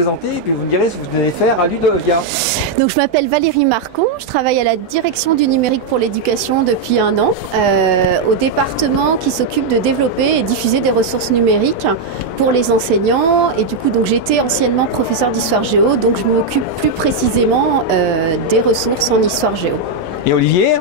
Présenter et puis vous me direz ce que vous allez faire à Ludovia. Donc je m'appelle Valérie Marcon, je travaille à la direction du numérique pour l'éducation depuis 1 an, au département qui s'occupe de développer et diffuser des ressources numériques pour les enseignants. Et du coup, donc j'étais anciennement professeur d'histoire géo, donc je m'occupe plus précisément des ressources en histoire géo. Et Olivier?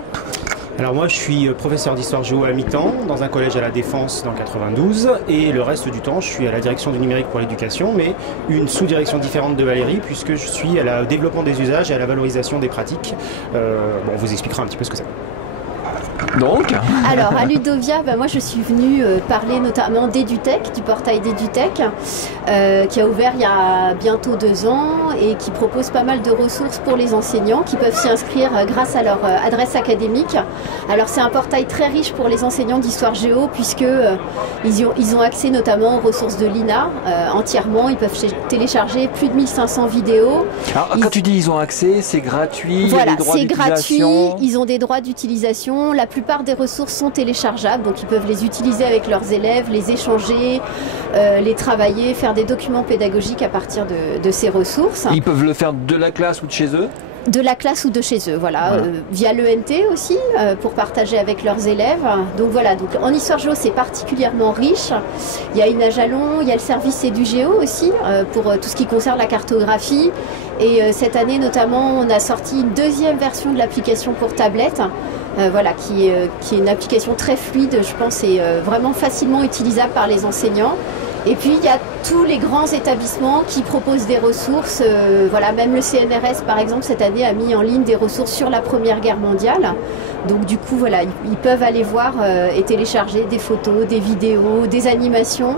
Alors moi je suis professeur d'histoire géo à mi-temps dans un collège à la Défense dans 92 et le reste du temps je suis à la direction du numérique pour l'éducation, mais une sous-direction différente de Valérie puisque je suis au développement des usages et à la valorisation des pratiques. On vous expliquera un petit peu ce que c'est. Donc Alors à Ludovia, moi je suis venue parler notamment d'EduTech, du portail d'EduTech, qui a ouvert il y a bientôt 2 ans et qui propose pas mal de ressources pour les enseignants qui peuvent s'y inscrire grâce à leur adresse académique. Alors c'est un portail très riche pour les enseignants d'histoire géo puisque ils ont accès notamment aux ressources de l'INA entièrement. Ils peuvent télécharger plus de 1500 vidéos. Alors quand tu dis ils ont accès, c'est gratuit? Voilà, c'est gratuit, ils ont des droits d'utilisation. La plupart des ressources sont téléchargeables, donc ils peuvent les utiliser avec leurs élèves, les échanger, les travailler, faire des documents pédagogiques à partir de ces ressources. Ils peuvent le faire de la classe ou de chez eux? De la classe ou de chez eux, voilà. Via l'ENT aussi, pour partager avec leurs élèves. Donc voilà, donc en histoire géo c'est particulièrement riche. Il y a Ina Jalon, il y a le service EduGéo aussi, pour tout ce qui concerne la cartographie. Et cette année notamment, on a sorti une 2e version de l'application pour tablette. Voilà, qui est une application très fluide, je pense, et vraiment facilement utilisable par les enseignants. Et puis il y a tous les grands établissements qui proposent des ressources. Voilà, même le CNRS par exemple cette année a mis en ligne des ressources sur la Première Guerre mondiale. Donc du coup voilà, ils peuvent aller voir et télécharger des photos, des vidéos, des animations.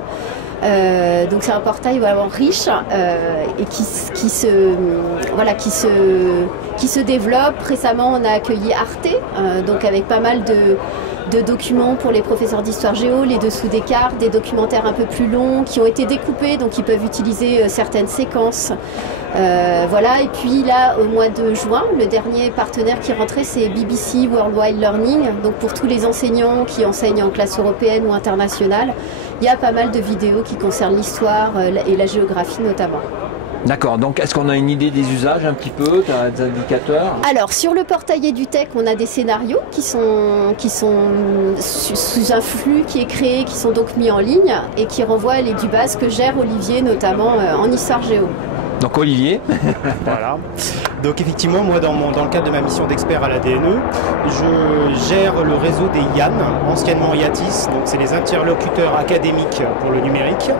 Donc c'est un portail vraiment riche et qui se développe. Récemment on a accueilli Arte, donc avec pas mal de documents pour les professeurs d'histoire géo, les dessous des cartes, des documentaires un peu plus longs qui ont été découpés, donc ils peuvent utiliser certaines séquences. Voilà, et puis là au mois de juin, le dernier partenaire qui est rentré c'est BBC Worldwide Learning, donc pour tous les enseignants qui enseignent en classe européenne ou internationale, il y a pas mal de vidéos qui concernent l'histoire et la géographie notamment. D'accord, donc est-ce qu'on a une idée des usages un petit peu? Tu as des indicateurs? Alors sur le portail EduTech, on a des scénarios qui sont sous un flux qui est créé, qui sont donc mis en ligne et qui renvoient à l'EduBase que gère Olivier notamment en histoire géo. Donc Olivier. Voilà. Donc effectivement, moi dans le cadre de ma mission d'expert à la DNE, je gère le réseau des IAN, anciennement IATIS, donc c'est les interlocuteurs académiques pour le numérique,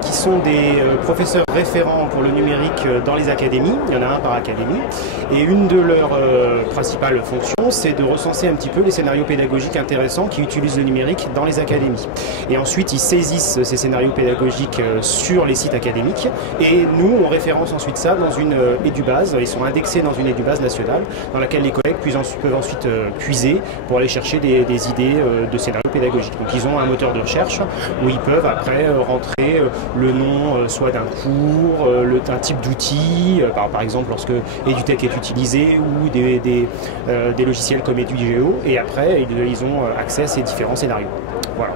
qui sont des professeurs référents pour le numérique dans les académies, il y en a un par académie, et une de leurs principales fonctions, c'est de recenser un petit peu les scénarios pédagogiques intéressants qui utilisent le numérique dans les académies. Et ensuite, ils saisissent ces scénarios pédagogiques sur les sites académiques, et nous, on référence ensuite ça dans une EduBase. Ils sont indexés dans une EduBase nationale dans laquelle les collègues peuvent ensuite puiser pour aller chercher des idées de scénarios pédagogiques. Donc ils ont un moteur de recherche où ils peuvent après rentrer le nom soit d'un cours, un type d'outil, par exemple lorsque EduTech est utilisé, ou des logiciels comme EduGéo, et après ils ont accès à ces différents scénarios. Voilà.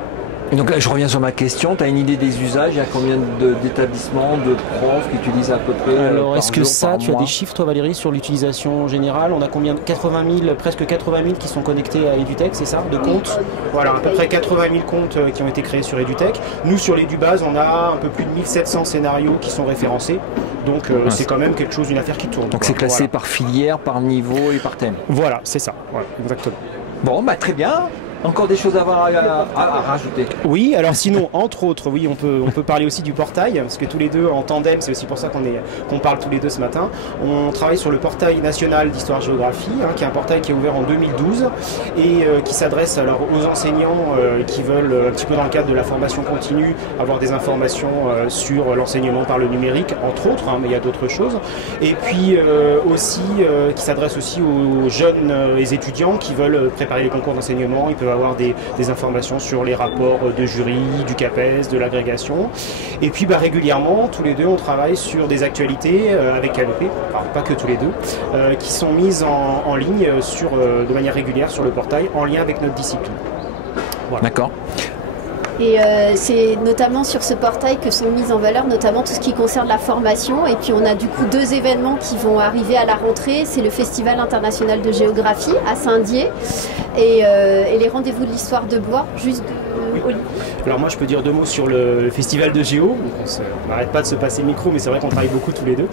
Et donc là, je reviens sur ma question. Tu as une idée des usages? Il y a combien d'établissements, de profs qui utilisent à peu près? Alors, est-ce que ça, tu as des chiffres, toi, Valérie, sur l'utilisation générale? On a combien? 80 000, presque 80 000 qui sont connectés à EduTech, c'est ça, de comptes? Voilà, à peu près 80 000 comptes qui ont été créés sur EduTech. Nous, sur l'EduBase, on a un peu plus de 1700 scénarios qui sont référencés. Donc, c'est quand même quelque chose, une affaire qui tourne. Donc, c'est classé par filière, par niveau et par thème? Voilà, c'est ça. Voilà, exactement. Bon, bah très bien. Encore des choses à rajouter? Oui, alors sinon, entre autres, oui, on peut parler aussi du portail, parce que tous les deux, en tandem, c'est aussi pour ça qu'on parle tous les deux ce matin. On travaille sur le portail national d'histoire-géographie, qui est un portail qui est ouvert en 2012 et qui s'adresse alors aux enseignants qui veulent, un petit peu dans le cadre de la formation continue, avoir des informations sur l'enseignement par le numérique, entre autres, mais il y a d'autres choses. Et puis aussi, qui s'adresse aussi aux jeunes et étudiants qui veulent préparer les concours d'enseignement. Ils peuvent avoir des informations sur les rapports de jury, du CAPES, de l'agrégation. Et puis régulièrement, tous les deux, on travaille sur des actualités avec Canopé, enfin pas que tous les deux, qui sont mises en ligne de manière régulière sur le portail, en lien avec notre discipline. Voilà. D'accord. Et c'est notamment sur ce portail que sont mises en valeur notamment tout ce qui concerne la formation. Et puis on a du coup 2 événements qui vont arriver à la rentrée. C'est le Festival international de géographie à Saint-Dié et les rendez-vous de l'histoire de Blois, juste oui. Alors moi je peux dire 2 mots sur le festival de géo. On n'arrête pas de se passer le micro, mais c'est vrai qu'on travaille beaucoup tous les deux.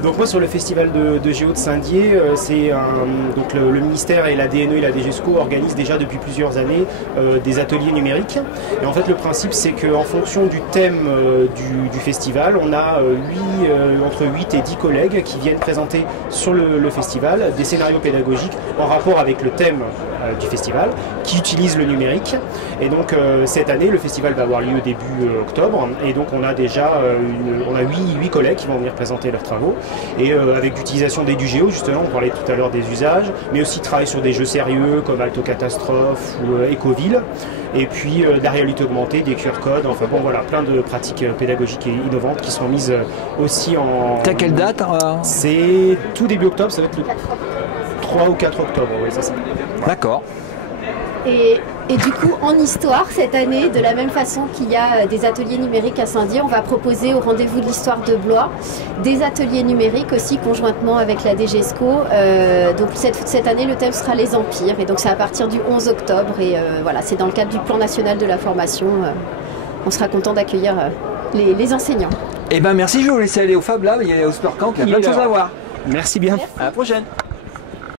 Donc moi sur le festival de géo de Saint-Dié, donc le ministère et la DNE et la DGESCO organisent déjà depuis plusieurs années des ateliers numériques. Et en fait le principe c'est qu'en fonction du thème du festival, on a entre 8 et 10 collègues qui viennent présenter sur le festival des scénarios pédagogiques en rapport avec le thème du festival, qui utilisent le numérique. Et donc cette année, le festival va avoir lieu début octobre, et donc on a déjà 8 collègues qui vont venir présenter leurs travaux, et avec l'utilisation du géo, justement, on parlait tout à l'heure des usages, mais aussi travailler sur des jeux sérieux comme Alto Catastrophe ou Ecoville, et puis de la réalité augmentée, des QR codes, enfin bon voilà, plein de pratiques pédagogiques et innovantes qui sont mises aussi en... T'as quelle date C'est tout début octobre, ça va être le 3 ou 4 octobre, oui, c'est ça. D'accord. Et du coup, en histoire, cette année, de la même façon qu'il y a des ateliers numériques à Saint-Dié, on va proposer au rendez-vous de l'histoire de Blois des ateliers numériques aussi conjointement avec la DGESCO. Donc cette année, le thème sera les empires. Et donc c'est à partir du 11 octobre. Et voilà, c'est dans le cadre du plan national de la formation. On sera content d'accueillir les enseignants. Eh ben merci, je vais vous laisser aller au Fab Lab et au Sport Camp. Il y a plein de choses à voir. Merci bien. À la prochaine.